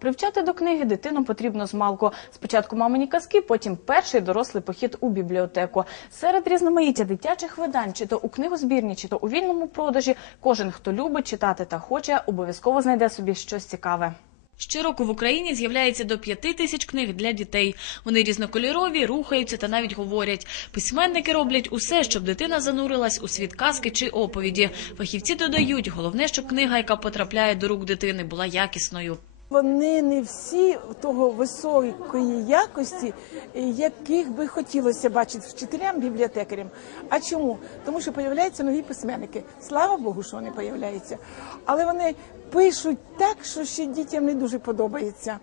Привчати до книги дитину потрібно з малку. Спочатку мамині казки, потім перший дорослий похід у бібліотеку. Серед різноманіття дитячих видань, чи то у книгозбірні, чи то у вільному продажі, кожен, хто любить читати та хоче, обов'язково знайде собі щось цікаве. Щороку в Україні з'являється до п'яти тисяч книг для дітей. Вони різнокольорові, рухаються та навіть говорять. Письменники роблять усе, щоб дитина занурилась у світ казки чи оповіді. Фахівці додають, головне, щоб книга, яка потрапляє до рук дитини, була якісною. Вони не всі того високої якості, яких би хотілося бачити вчителям, бібліотекарям. А чому? Тому що появляються нові письменники. Слава Богу, що вони появляються. Але вони пишуть так, що ще дітям не дуже подобається.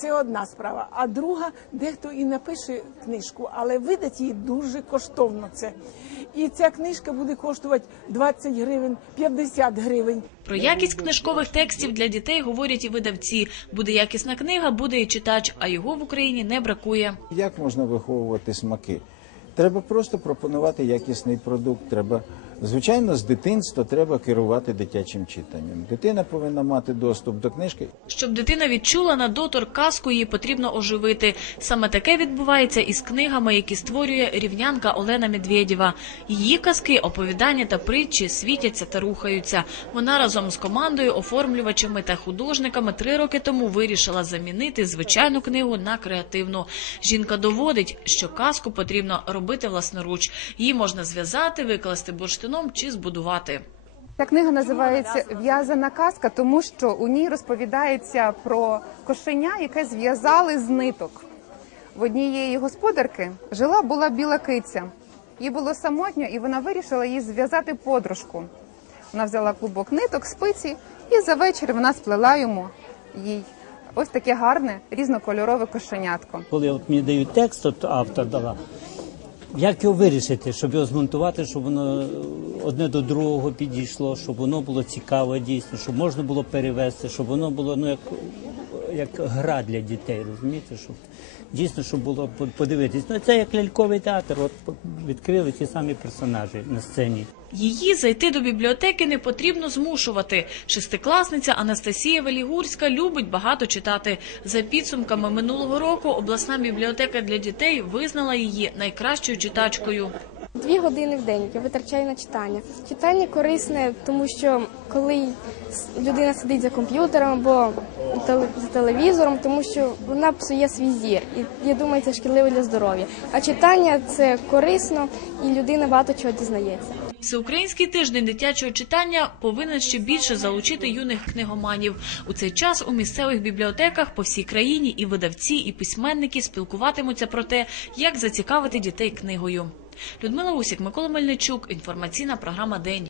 Це одна справа. А друга, дехто і напише книжку, але видать її дуже коштовно це. І ця книжка буде коштувати 20 гривень, 50 гривень. Про якість книжкових текстів для дітей говорять і видавці. Буде якісна книга, буде і читач, а його в Україні не бракує. Як можна виховувати смаки? Треба просто пропонувати якісний продукт. Треба, звичайно, з дитинства треба керувати дитячим читанням. Дитина повинна мати доступ до книжки. Щоб дитина відчула на дотор казку, її потрібно оживити. Саме таке відбувається із книгами, які створює рівнянка Олена Медведєва. Її казки, оповідання та притчі світяться та рухаються. Вона разом з командою, оформлювачами та художниками три роки тому вирішила замінити звичайну книгу на креативну. Жінка доводить, що казку потрібно робити власноруч. Її можна зв'язати, викласти бурштином чи збудувати. Ця книга називається В'язана казка, тому що у ній розповідається про кошеня, яке зв'язали з ниток. В однієї господарки жила була біла киця. Їй було самотньо, і вона вирішила їй зв'язати подружку. Вона взяла клубок ниток, спиці, і за вечір вона сплела йому їй ось таке гарне різнокольорове кошенятко. Коли от мені дають текст, от автор дала, як його вирішити, щоб його змонтувати, щоб воно одне до другого підійшло, щоб воно було цікаво дійсно, щоб можна було перевести, щоб воно було ну як, як гра для дітей, розумієте? Щоб дійсно щоб було по- подивитись. Ну це як ляльковий театр, от відкрили ті самі персонажі на сцені. Її зайти до бібліотеки не потрібно змушувати. Шестикласниця Анастасія Велігурська любить багато читати. За підсумками минулого року обласна бібліотека для дітей визнала її найкращою читачкою. Дві години в день я витрачаю на читання. Читання корисне, тому що коли людина сидить за комп'ютером або за телевізором, тому що вона псує свій зір, і я думаю, це шкідливо для здоров'я. А читання це корисно, і людина багато чого дізнається. Всеукраїнський тиждень дитячого читання повинен ще більше залучити юних книгоманів. У цей час у місцевих бібліотеках по всій країні і видавці, і письменники спілкуватимуться про те, як зацікавити дітей книгою. Людмила Усік, Микола Мельничук. Інформаційна програма День.